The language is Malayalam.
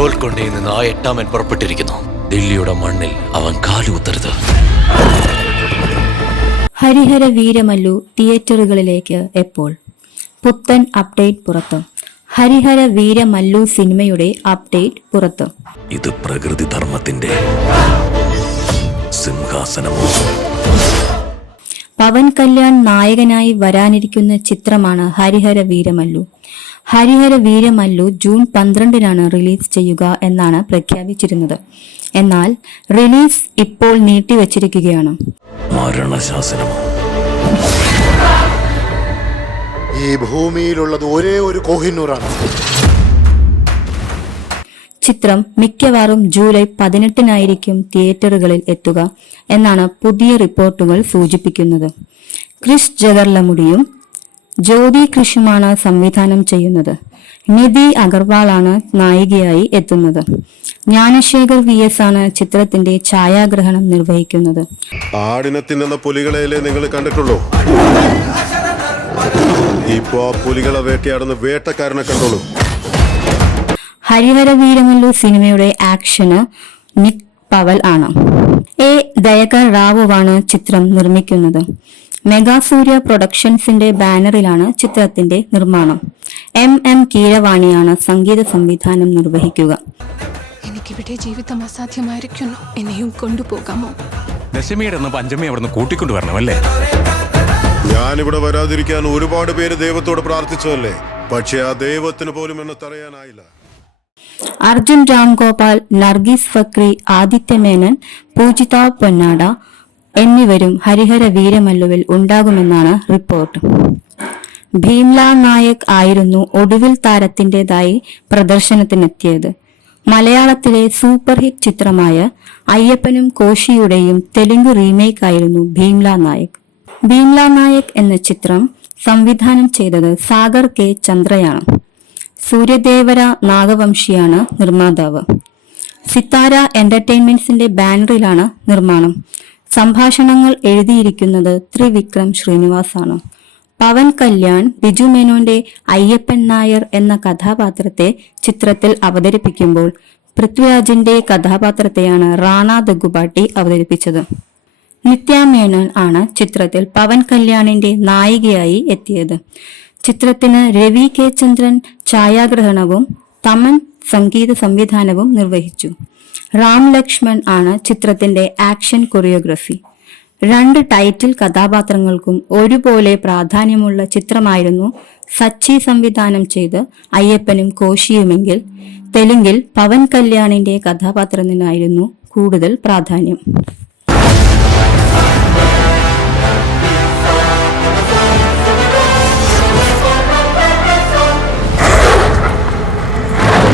ഗോൽക്കൊണ്ടയിൽ നിന്ന് ആ 8-ാമൻ പുറപ്പെട്ടിരിക്കുന്നു. ദില്ലിയുടെ മണ്ണിൽ അവൻ കാലുകുത്തരുത്. ഹരിഹര വീരമല്ലു തിയേറ്ററുകളിലേക്ക് എപ്പോൾ? പുത്തൻ അപ്ഡേറ്റ് പുറത്ത്. ഹരിഹര വീരമല്ലു സിനിമയുടെ അപ്ഡേറ്റ് പുറത്ത്. ഇത് പ്രകൃതി ധർമ്മത്തിന്റെ സിംഹാസനമോ? പവൻ കല്യാൺ നായകനായി വരാനിരിക്കുന്ന ചിത്രമാണ് ഹരിഹര വീരമല്ലു. ഹരിഹര വീരമല്ലു ജൂൺ 12-നാണ് റിലീസ് ചെയ്യുക എന്നാണ് പ്രഖ്യാപിച്ചിരുന്നത്. എന്നാൽ റിലീസ് ഇപ്പോൾ നീട്ടിവച്ചിരിക്കുകയാണ്. മരണശാസനമോ? ഈ ഭൂമിയിലുള്ളത് ഒരേ ഒരു കോഹിനൂറാണ്. ചിത്രം മിക്കവാറും ജൂലൈ 18-നായിരിക്കും തിയേറ്ററുകളിൽ എത്തുക എന്നാണ് പുതിയ റിപ്പോർട്ടുകൾ സൂചിപ്പിക്കുന്നത്. ക്രിസ് ജഗർലമുഡിയും ജ്യോതി കൃഷുമാണ് സംവിധാനം ചെയ്യുന്നത്. നിധി അഗർവാളാണ് നായികയായി എത്തുന്നത്. ജ്ഞാനശേഖർ VS ആണ് ചിത്രത്തിന്റെ ഛായാഗ്രഹണം നിർവഹിക്കുന്നത്. ആടിനെ തിന്നുന്ന പുലികളെയല്ലേ നിങ്ങൾ കണ്ടിട്ടുള്ളൂ? ഇപ്പോ പുലികളെ വേട്ടയാടുന്ന വേട്ടക്കാരനെ കണ്ടോളൂ. ഹരിഹര വീരമല്ലു സിനിമയുടെ ആക്ഷന് നിക് പവൽ ആണ്. എ ദയകർ റാവുവാണ് ചിത്രം നിർമ്മിക്കുന്നത്. മെഗാസൂര്യ പ്രൊഡക്ഷൻസിന്റെ ബാനറിലാണ് ചിത്രത്തിന്റെ നിർമ്മാണം. MM കീരവാണിയാണ് സംഗീത സംവിധാനം നിർവഹിക്കുക. എനിക്കിവിടെ ജീവിതം അസാധ്യമായിരിക്കുന്നു. എന്നെയും കൊണ്ടുപോകാമോ? പഞ്ചമി അവിടുന്ന് കൂട്ടിക്കൊണ്ടുവരണമല്ലേ? ഞാനിവിടെ വരാതിരിക്കാൻ ഒരുപാട് പേര് ദൈവത്തോട് പ്രാർത്ഥിച്ചതല്ലേ, പക്ഷെ ആ ദൈവത്തിന് പോലും എന്നെ തടയാനായില്ല. അർജുൻ രാംഗോപാൽ, നർഗീസ് ഫക്രി, ആദിത്യ മേനൻ, പൂജിത പൊന്നാട എന്നിവരും ഹരിഹര വീരമല്ലുവിൽ ഉണ്ടാകുമെന്നാണ് റിപ്പോർട്ട്. ഭീംല നായക് ആയിരുന്നു ഒടുവിൽ താരത്തിന്റേതായി പ്രദർശനത്തിനെത്തിയത്. മലയാളത്തിലെ സൂപ്പർ ഹിറ്റ് ചിത്രമായ അയ്യപ്പനും കോശിയുടെയും തെലുങ്ക് റീമേക്ക് ആയിരുന്നു ഭീംല നായക്. ഭീംല നായക് എന്ന ചിത്രം സംവിധാനം ചെയ്തത് സാഗർ K ചന്ദ്രയാണ്. സൂര്യദേവര നാഗവംശിയാണ് നിർമ്മാതാവ്. സിത്താര എന്റർടൈൻമെന്റ്സിന്റെ ബാനറിലാണ് നിർമ്മാണം. സംഭാഷണങ്ങൾ എഴുതിയിരിക്കുന്നത് ത്രിവിക്രം ശ്രീനിവാസാണ്. പവൻ കല്യാൺ ബിജു മേനോന്റെ അയ്യപ്പൻ നായർ എന്ന കഥാപാത്രത്തെ ചിത്രത്തിൽ അവതരിപ്പിക്കുമ്പോൾ പൃഥ്വിരാജിന്റെ കഥാപാത്രത്തെയാണ് റാണ ദഗുബാട്ടി അവതരിപ്പിച്ചത്. നിത്യ മേനോൻ ആണ് ചിത്രത്തിൽ പവൻ കല്യാണിന്റെ നായികയായി എത്തിയത്. ചിത്രത്തിന് രവി K ചന്ദ്രൻ ഛായാഗ്രഹണവും തമൻ സംഗീത സംവിധാനവും നിർവഹിച്ചു. റാം ലക്ഷ്മൺ ആണ് ചിത്രത്തിന്റെ ആക്ഷൻ കൊറിയോഗ്രഫി. 2 ടൈറ്റിൽ കഥാപാത്രങ്ങൾക്കും ഒരുപോലെ പ്രാധാന്യമുള്ള ചിത്രമായിരുന്നു സച്ചി സംവിധാനം ചെയ്ത് അയ്യപ്പനും കോശിയുമെങ്കിൽ തെലുങ്കിൽ പവൻ കല്യാണിന്റെ കഥാപാത്രത്തിനായിരുന്നു കൂടുതൽ പ്രാധാന്യം.